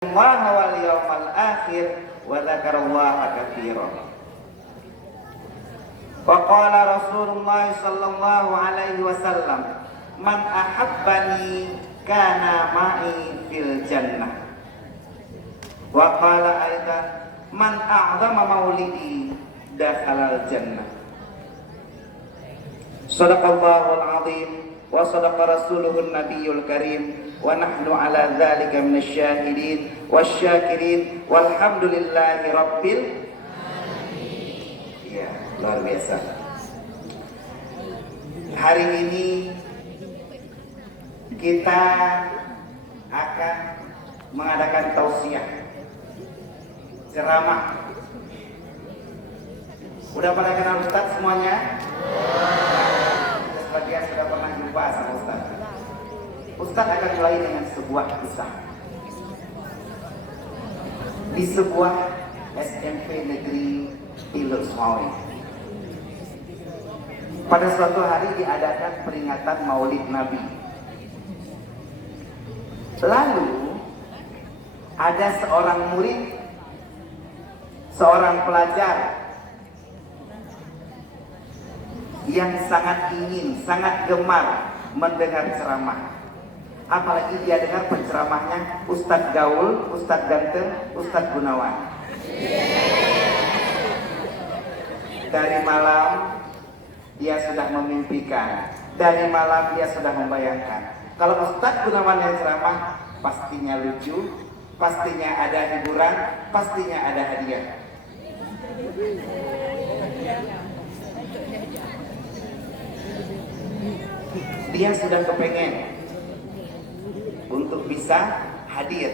Allah wal yawmal akhir wa dzakarallaha katsiran. Wa qala Rasulullah sallallahu alaihi wasallam, man ahabbani kana ma'i fil jannah. Wa qala aidan, man a'zama maulidi dakhalal jannah. Shadaqallahul azim wa sadaqa rasuluhun nabiyul karim. Wa nahnu ala dzalika minasyahidin wasyakirin walhamdulillahi rabbil alamin. Ya, luar biasa. Hari ini kita akan mengadakan tausiah ceramah. Udah pada kenal Ustaz semuanya? Sebagian sudah pernah jumpa sama Ustaz. Ustaz akan mulai dengan sebuah kisah. Di sebuah SMP negeri di Lusmawi, pada suatu hari diadakan peringatan Maulid Nabi. Lalu ada seorang murid, seorang pelajar yang sangat ingin, sangat gemar mendengar ceramah. Apalagi dia dengar penceramahnya Ustadz Gaul, Ustadz Ganteng, Ustadz Gunawan. Dari malam dia sudah memimpikan, dari malam dia sudah membayangkan, kalau Ustadz Gunawan yang ceramah pastinya lucu, pastinya ada hiburan, pastinya ada hadiah. Dia sudah kepengen untuk bisa hadir.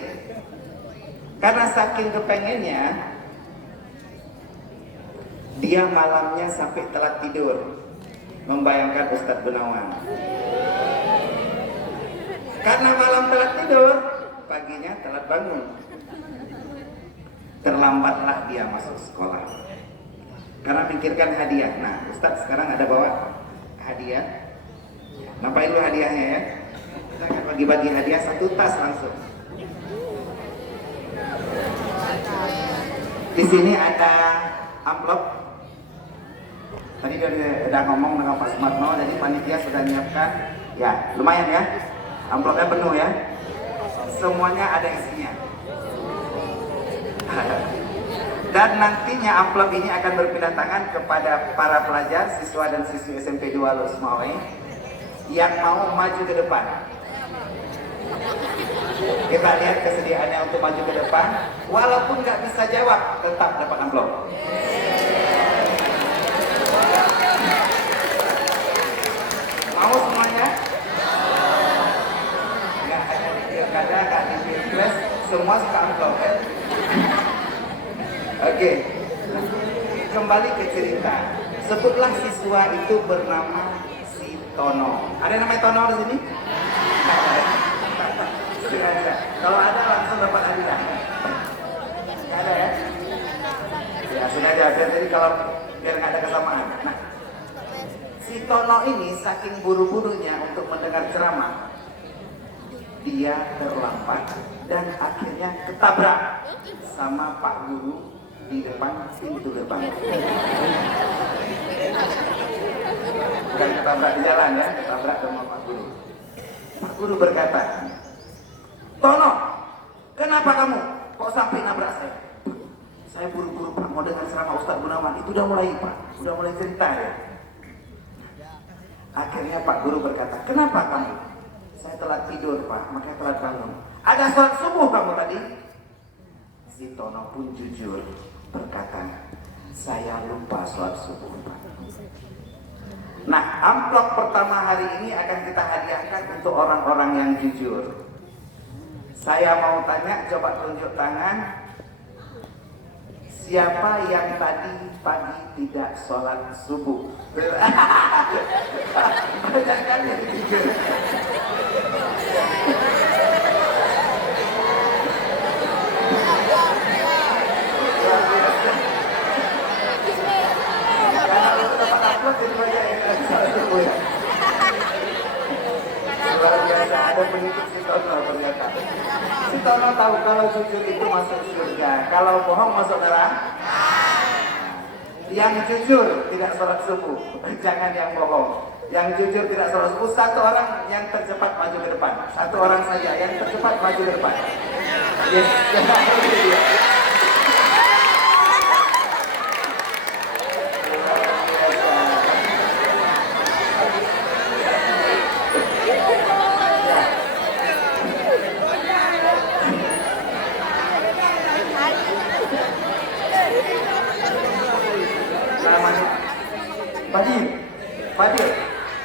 Karena saking kepengennya, dia malamnya sampai telat tidur membayangkan Ustadz Gunawan. Karena malam telat tidur, paginya telat bangun. Terlambatlah dia masuk sekolah karena pikirkan hadiah. Nah, Ustadz sekarang ada bawa hadiah. Nampain lu hadiahnya ya. Kita akan bagi-bagi hadiah satu tas langsung. Di sini ada amplop. Tadi udah ngomong dengan Pak Sumarno, jadi panitia sudah menyiapkan. Ya, lumayan ya. Amplopnya penuh ya. Semuanya ada isinya. Dan nantinya amplop ini akan berpindah tangan kepada para pelajar, siswa dan siswi SMP 2 Lusmawi yang mau maju ke depan. Kita lihat kesediaannya untuk maju ke depan. Walaupun nggak bisa jawab, tetap dapat amplop. Mau semuanya? Nggak hanya di pilkada, nggak di pilpres, semua suka amplop ya? Oke, kembali ke cerita. Sebutlah siswa itu bernama si Tono. Ada namanya Tono di sini? Ada. Kalau ada langsung dapat hadiah. Nggak ada ya? Ya sudah aja. Jadi kalau biar nggak ada kesamaan. Nah, si Tono ini saking buru-burunya untuk mendengar ceramah, dia terlambat dan akhirnya ketabrak sama Pak Guru di depan pintu gerbang. Bukan ketabrak di jalan ya, ketabrak sama Pak Guru. Pak Guru berkata, Tono, kenapa kamu kok sampai nabrak saya? Saya buru-buru Pak, mau dengar ceramah Ustadz Gunawan. Itu udah mulai Pak, udah mulai cerita ya. Akhirnya Pak Guru berkata, kenapa kamu? Saya telat tidur Pak, makanya telat bangun. Ada sholat subuh kamu tadi? Si Tono pun jujur berkata, saya lupa sholat subuh Pak. Nah, amplop pertama hari ini akan kita hadiahkan untuk orang-orang yang jujur. Saya mau tanya, coba tunjuk tangan. Siapa yang tadi pagi tidak sholat subuh? Banyak kan yang jujur. Kalau itu dapat upload jadi banyak yang sholat subuh ya. Luar biasa, ada pengikut si Tono ternyata. Si Tono tahu kalau jujur itu masuk surga, kalau bohong masuk neraka. Yang jujur tidak sholat subuh, jangan yang bohong. Yang jujur tidak sholat subuh, satu orang yang tercepat maju ke depan, satu orang saja yang tercepat maju ke depan. Yes. Fadil,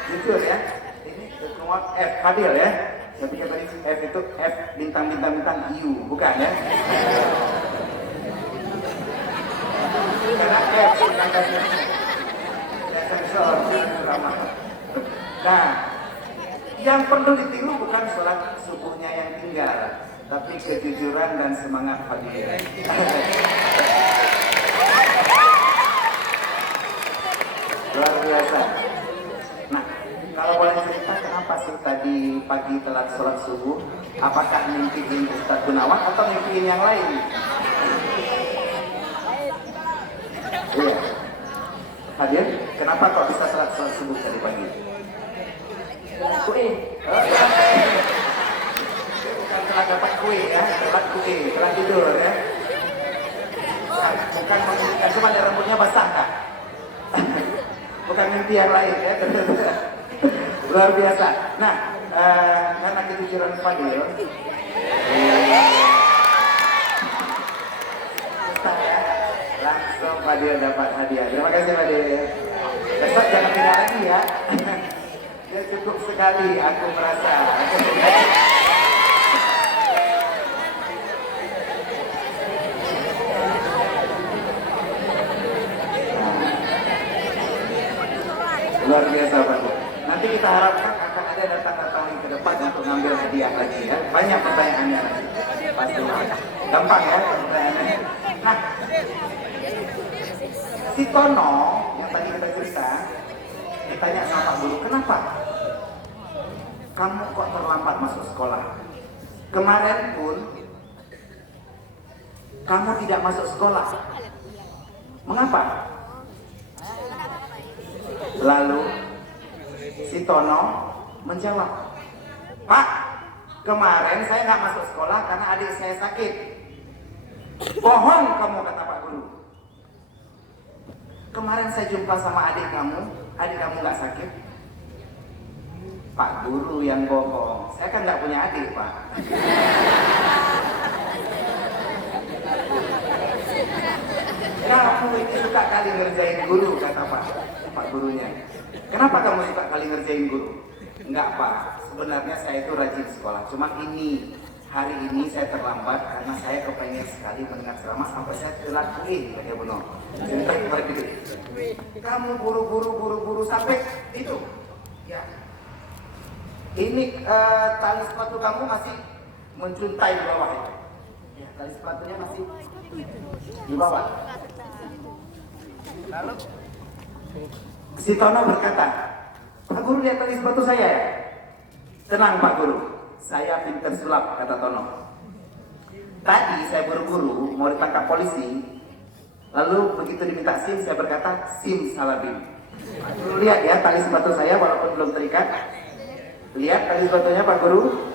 jujur ya. Ini semua F, Fadil ya. Saya pikir tadi F itu F bintang U, bukan ya? Karena F bintang sensor. Nah, yang perlu ditiru bukan sholat subuhnya yang tinggal, tapi kejujuran dan semangat Fadil. Luar biasa. Nah, kalau boleh cerita kenapa sih tadi pagi telat sholat subuh? Apakah mimpiin Ustadz Gunawan atau mimpiin yang lain? Iya. Hadir, kenapa kok bisa telat sholat subuh tadi pagi? Kue. Bukan telat dapat kue ya, telat kue, telat tidur ya. Bukan menginginkan, cuma ada rambutnya basah kak. Bukan mimpi yang lain ya. Luar biasa. Nah, karena kejujuran Fadil, langsung Fadil dapat hadiah. Terima kasih Fadil. Besok jangan tinggal lagi ya. Ya cukup sekali aku merasa. Luar biasa Pak. Nanti kita harapkan akan ada datang-datang ke depan untuk ngambil hadiah lagi ya. Banyak pertanyaannya lagi. Pasti gampang ya pertanyaannya. Nah, si Tono yang tadi kita cerita, ditanya sama Pak Guru, kenapa kamu kok terlambat masuk sekolah? Kemarin pun kamu tidak masuk sekolah. Mengapa? Lalu si Tono menjawab, Pak, kemarin saya nggak masuk sekolah karena adik saya sakit. Bohong kamu, kata Pak Guru. Kemarin saya jumpa sama adik kamu nggak sakit. Pak Guru yang bohong, saya kan nggak punya adik Pak. Kamu ini suka kali ngerjain guru, kata Pak gurunya. Kenapa kamu suka kali ngerjain guru? Enggak Pak, sebenarnya saya itu rajin sekolah. Cuma hari ini saya terlambat karena saya kepengen sekali mendengar ceramah sampai saya telat kuih, kata Buno. Cerita seperti itu. Kamu buru-buru sampai itu. Ya. Ini tali sepatu kamu masih mencuntai di bawah itu. Ya, tali sepatunya masih di bawah. Lalu si Tono berkata, Pak Guru lihat tali sepatu saya ya? Tenang Pak Guru, saya pintar sulap, kata Tono. Tadi saya buru-buru mau ditangkap polisi, lalu begitu diminta SIM saya berkata SIM salah BIM. Lihat ya tali sepatu saya walaupun belum terikat. Lihat tali sepatunya Pak Guru.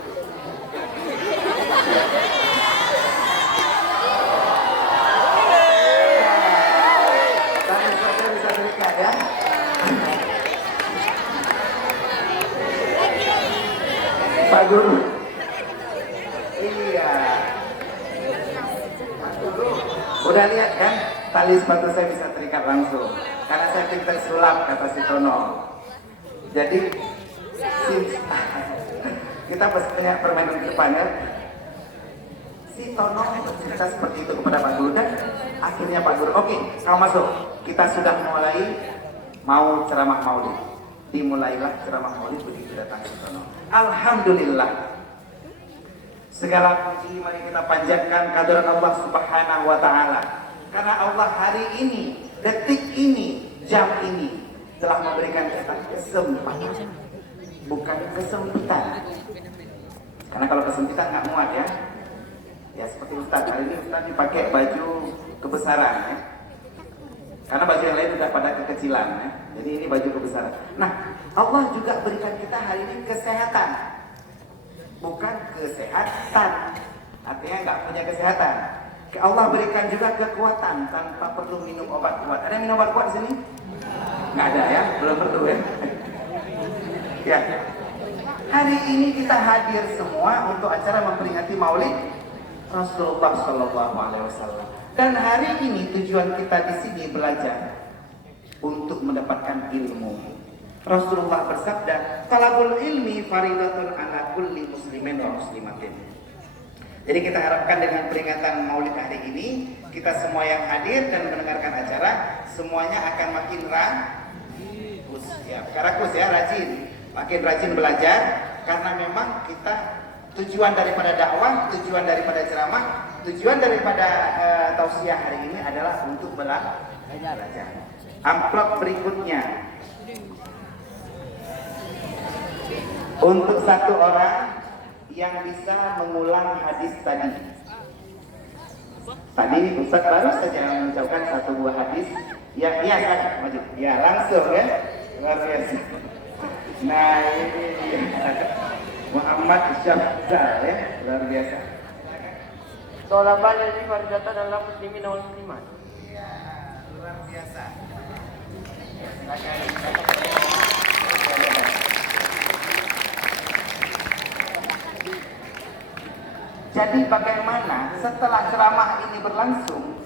Tali sepatu bisa terikat ya. Pak Guru. Iya. Pak Guru. Udah lihat kan tali sepatu saya bisa terikat langsung. Karena saya pintar sulap, kata si Tono. Jadi kita punya permainan ke depan ya. Si Tono bercerita seperti itu kepada Pak Guru dan akhirnya Pak Guru, oke, kamu masuk. Kita sudah mulai mau ceramah maulid. Dimulailah ceramah maulid begitu datang si Tono. Alhamdulillah. Segala puji mari kita panjatkan kehadirat Allah Subhanahu wa taala. Karena Allah hari ini, detik ini, jam ini telah memberikan kita kesempatan. Bukan kesempitan. Karena kalau kesempitan nggak muat ya. Ya seperti Ustaz, hari ini Ustaz dipakai baju kebesaran ya. Karena baju yang lain sudah pada kekecilan ya. Jadi ini baju kebesaran. Nah, Allah juga berikan kita hari ini kesehatan. Bukan kesehatan. Artinya nggak punya kesehatan. Allah berikan juga kekuatan tanpa perlu minum obat kuat. Ada yang minum obat kuat di sini? Nggak ada ya, belum perlu ya. Ya. Hari ini kita hadir semua untuk acara memperingati Maulid Rasulullah Shallallahu Alaihi Wasallam. Dan hari ini tujuan kita di sini belajar untuk mendapatkan ilmu. Rasulullah bersabda, "Talabul ilmi faridatun ala kulli muslimin wa muslimatin." Jadi kita harapkan dengan peringatan Maulid hari ini, kita semua yang hadir dan mendengarkan acara, semuanya akan makin rakus ya, rajin, makin rajin belajar, karena memang kita tujuan daripada dakwah, tujuan daripada ceramah, tujuan daripada tausiah hari ini adalah untuk belajar. Amplop berikutnya untuk satu orang yang bisa mengulang hadis tadi. Tadi Ustaz baru saja mengucapkan satu buah hadis. Ya, iya, maju. Ya, langsung ya. Luar biasa. Nah, ini Muhammad Syafzal ya, luar biasa. Tolabal ini fardatan adalah muslimin dan muslimat. Iya, luar biasa. Jadi bagaimana setelah ceramah ini berlangsung,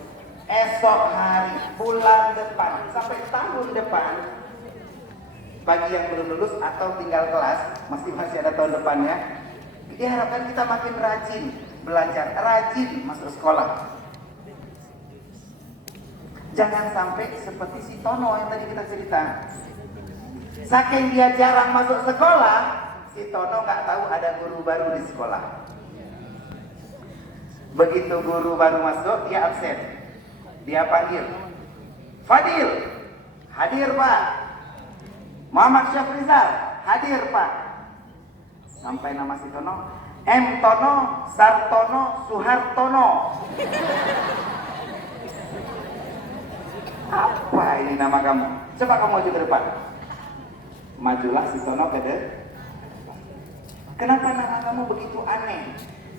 esok hari, bulan depan, sampai tahun depan, bagi yang belum lulus atau tinggal kelas, masih ada tahun depannya, diharapkan kita makin rajin belajar, rajin masuk sekolah. Jangan sampai seperti si Tono yang tadi kita cerita. Saking dia jarang masuk sekolah, si Tono nggak tahu ada guru baru di sekolah. Begitu guru baru masuk, dia absen. Dia panggil, "Fadil, hadir Pak. Muhammad Syafrizal, hadir Pak." Sampai nama si Tono, M. Tono, Sartono, Suhartono. Apa ini nama kamu? Coba kamu maju ke depan. Majulah si Tono ke depan. Kenapa nama kamu begitu aneh?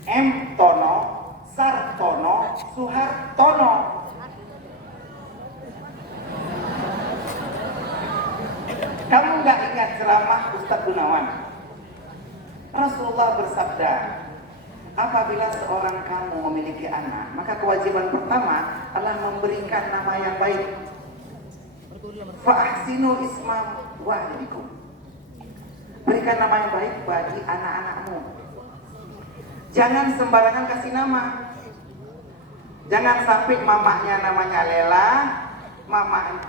M. Tono, Sartono, Suhartono. Kamu nggak ingat ceramah Ustadz Gunawan? Rasulullah bersabda, apabila seorang kamu memiliki anak, maka kewajiban pertama adalah memberikan nama yang baik. Fa'ahsinu isma walidikum. Berikan nama yang baik bagi anak-anakmu. Jangan sembarangan kasih nama. Jangan sampai mamanya namanya Lela,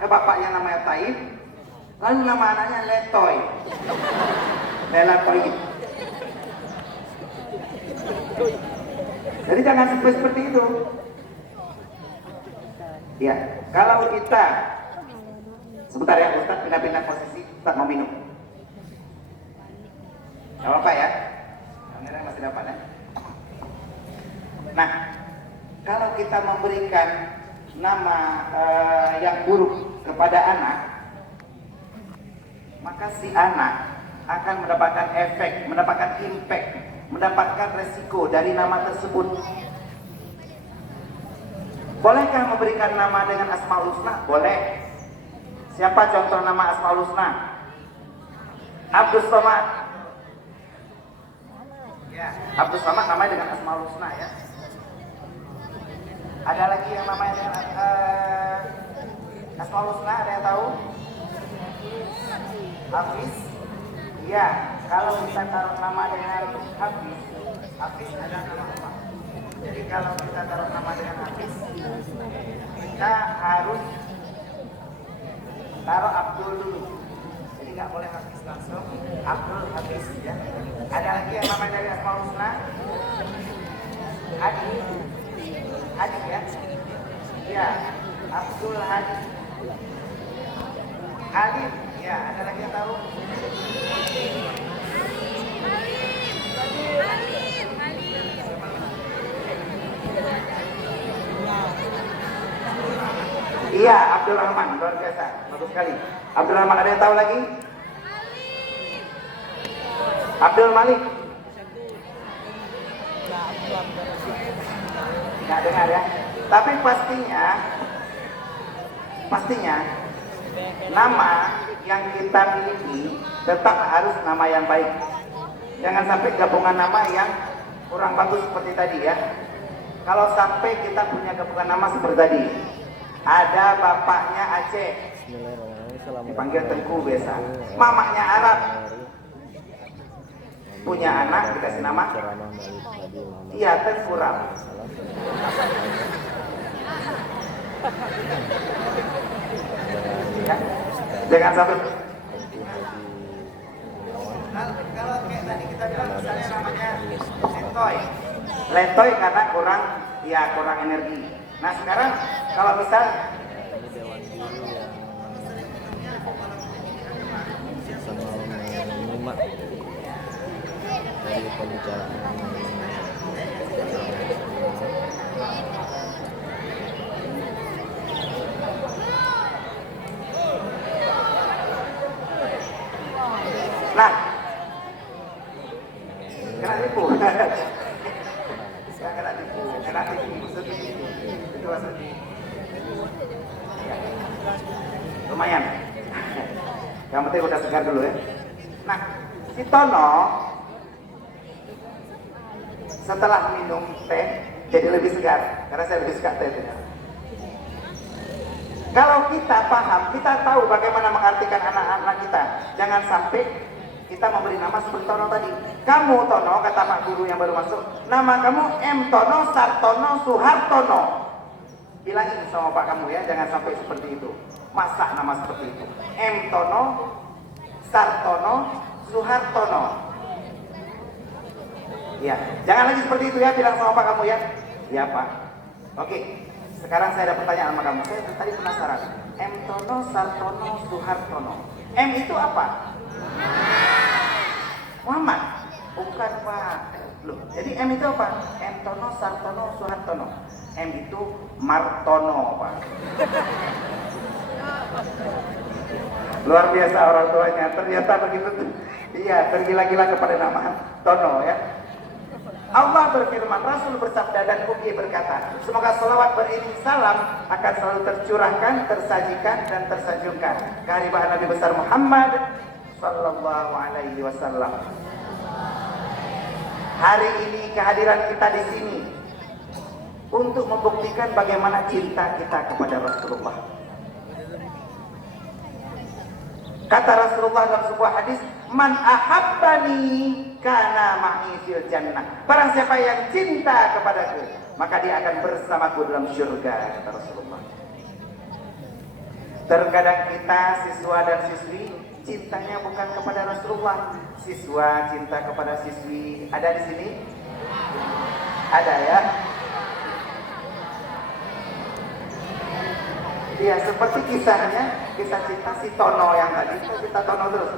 bapaknya namanya Taib, lalu nama anaknya Letoy. Lela Toib. Jadi jangan sampai seperti itu. Ya, kalau kita sebentar ya, Ustaz pindah-pindah posisi, Ustaz mau minum. Gak apa-apa ya. Kamera masih dapat ya. Nah, kalau kita memberikan nama yang buruk kepada anak, maka si anak akan mendapatkan efek, mendapatkan impact, mendapatkan resiko dari nama tersebut. Bolehkah memberikan nama dengan Asmaul Husna? Boleh. Siapa contoh nama Asmaul Husna? Abdus Somad. Ya, Abdus Somad namanya dengan Asmaul Husna ya. Ada lagi yang namanya dengan Asmaul Husna, ada yang tahu? Hafiz? Iya, kalau kita taruh nama dengan Hafiz, Hafiz ada nama apa? Jadi kalau kita taruh nama dengan Hafiz, kita harus taruh Abdul dulu. Jadi nggak boleh Hafiz langsung, Abdul Hafiz ya. Ada lagi yang namanya dari Asmaul Husna? Hadi. Hadi ya? Iya, Abdul Hadi. Halim, ya, ada lagi yang tahu? Iya, Abdul Rahman, luar biasa, bagus sekali. Abdul Rahman, ada yang tahu lagi? Abdul Malik. Nggak dengar ya. Tapi pastinya nama yang kita miliki tetap harus nama yang baik. Jangan sampai gabungan nama yang kurang bagus seperti tadi ya. Kalau sampai kita punya gabungan nama seperti tadi, ada bapaknya Aceh, dipanggil Tengku biasa, mamanya Arab, punya anak dikasih nama, iya Tengku Ram. Ya, jangan sampai. Kalau kayak tadi kita bilang misalnya namanya Lentoy karena kurang energi. Nah sekarang kalau misal sama menyimak dari pembicaraan nah kena tipu. Kena tipu. Itu maksudnya. Ya. Lumayan. Yang penting udah segar dulu ya. Nah, si Tono setelah minum teh jadi lebih segar karena saya lebih suka teh. Kalau kita paham, kita tahu bagaimana mengartikan anak-anak kita. Jangan sampai kita memberi nama seperti Tono tadi. Kamu Tono, kata Pak Guru yang baru masuk, nama kamu M. Tono, Sartono, Suhartono. Bilangin sama Pak kamu ya, jangan sampai seperti itu. Masa nama seperti itu? M. Tono, Sartono, Suhartono. Ya, jangan lagi seperti itu ya, bilang sama Pak kamu ya. Ya Pak. Oke, sekarang saya ada pertanyaan sama kamu. Saya tadi penasaran. M. Tono, Sartono, Suhartono. M itu apa? Muhammad. Bukan Pak. Loh, jadi M itu apa? M. Tono, Sartono, Suhartono. M itu Martono Pak. Luar biasa orang tuanya. Ternyata begitu. Iya, tergila-gila kepada nama Tono ya. Allah berfirman, Rasul bersabda dan Ugi berkata, semoga selawat beriring salam akan selalu tercurahkan, tersajikan dan tersanjungkan kehadiran Nabi besar Muhammad sallallahu alaihi wasallam. Hari ini kehadiran kita di sini untuk membuktikan bagaimana cinta kita kepada Rasulullah. Kata Rasulullah dalam sebuah hadis, man ahabbani kana ma'i fil jannah. Barang siapa yang cinta kepadaku, maka dia akan bersamaku dalam surga, kata Rasulullah. Terkadang kita siswa dan siswi cintanya bukan kepada Rasulullah. Siswa cinta kepada siswi. Ada di sini? Ada ya? Iya, seperti kisahnya, kisah cinta si Tono yang tadi. Kita Tono terus.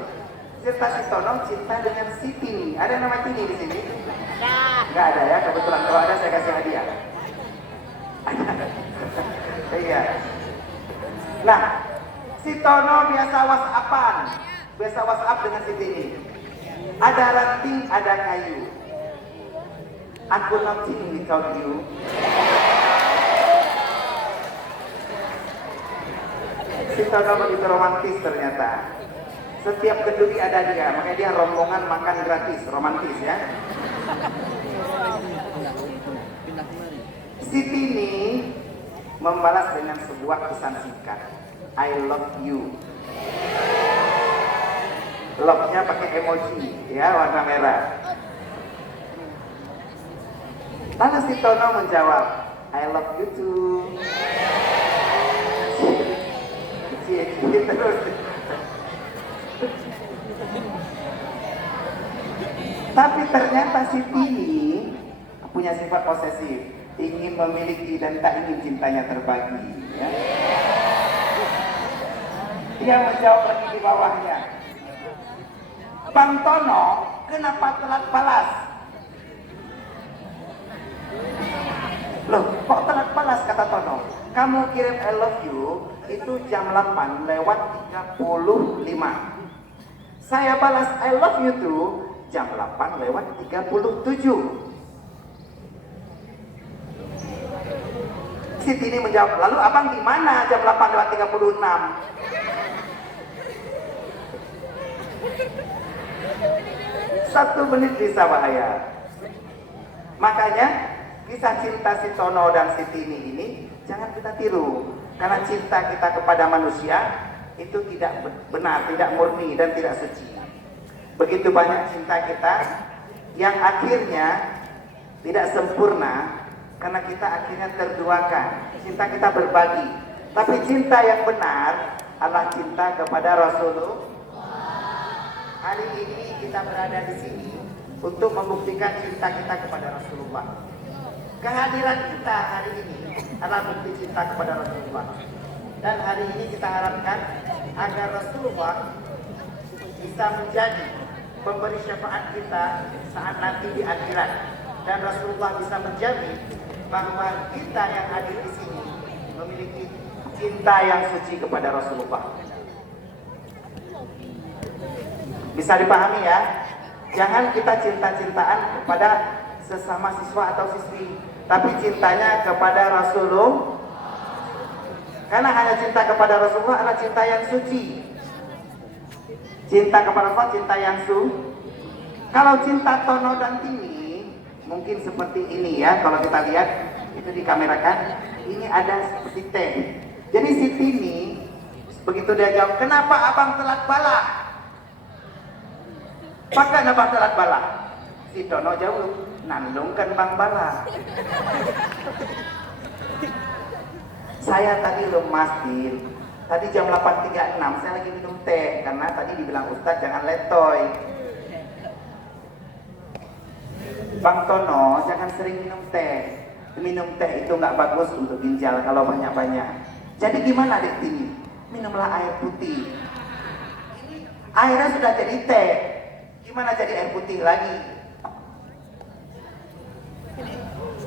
Cerita si Tono cinta dengan si Tini. Ada nama Tini di sini? Nggak ada ya, kebetulan kalau ada saya kasih hadiah. Iya. Nah, si Tono biasa WhatsAppan, biasa WhatsApp dengan si Tini. Ada ranting, ada kayu. Aku nothing without you. Si Tono begitu romantis ternyata. Setiap keduri ada dia, makanya dia rombongan makan gratis, romantis ya. Si Tini membalas dengan sebuah pesan singkat, I love you. Love-nya pakai emoji, ya warna merah. Lalu si Tono menjawab, I love you too. Terus. Tapi ternyata si Tini punya sifat posesif, ingin memiliki dan tak ingin cintanya terbagi. Ya. Dia menjawab lagi di bawahnya, Bang Tono, kenapa telat balas? Loh, kok telat balas, kata Tono? Kamu kirim I love you itu jam 8 lewat 35. Saya balas I love you tuh jam 8 lewat 37. Siti ini menjawab, lalu abang di mana jam 8 lewat 36? Satu menit bisa bahaya. Makanya kisah cinta si Tono dan si Tini ini jangan kita tiru. Karena cinta kita kepada manusia itu tidak benar, tidak murni dan tidak suci. Begitu banyak cinta kita yang akhirnya tidak sempurna karena kita akhirnya terduakan. Cinta kita berbagi. Tapi cinta yang benar adalah cinta kepada Rasulullah. Hari ini kita berada di sini untuk membuktikan cinta kita kepada Rasulullah. Kehadiran kita hari ini adalah bukti cinta kepada Rasulullah. Dan hari ini kita harapkan agar Rasulullah bisa menjadi pemberi syafaat kita saat nanti di akhirat. Dan Rasulullah bisa menjamin bahwa kita yang hadir di sini memiliki cinta yang suci kepada Rasulullah. Bisa dipahami ya? Jangan kita cinta-cintaan kepada sesama siswa atau siswi, tapi cintanya kepada Rasulullah. Karena hanya cinta kepada Rasulullah adalah cinta yang suci. Cinta kepada Rasulullah cinta yang suci. Kalau cinta Tono dan Tini mungkin seperti ini ya, kalau kita lihat itu dikamerakan, ini ada seperti T. Jadi si Tini begitu dia jawab, kenapa abang telat bala? Maka abang telat bala? Si Tono jawab, nandungkan bang bala. Saya tadi lemas, Din. Tadi jam 8.36 saya lagi minum teh karena tadi dibilang Ustadz jangan letoy. Bang Tono jangan sering minum teh. Minum teh itu nggak bagus untuk ginjal kalau banyak-banyak. Jadi gimana Dek Tini? Minumlah air putih. Airnya sudah jadi teh. Gimana jadi air putih lagi? Ini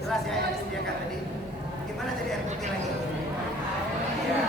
jelas ya yang disediakan tadi. Gimana jadi air putih lagi? Ya.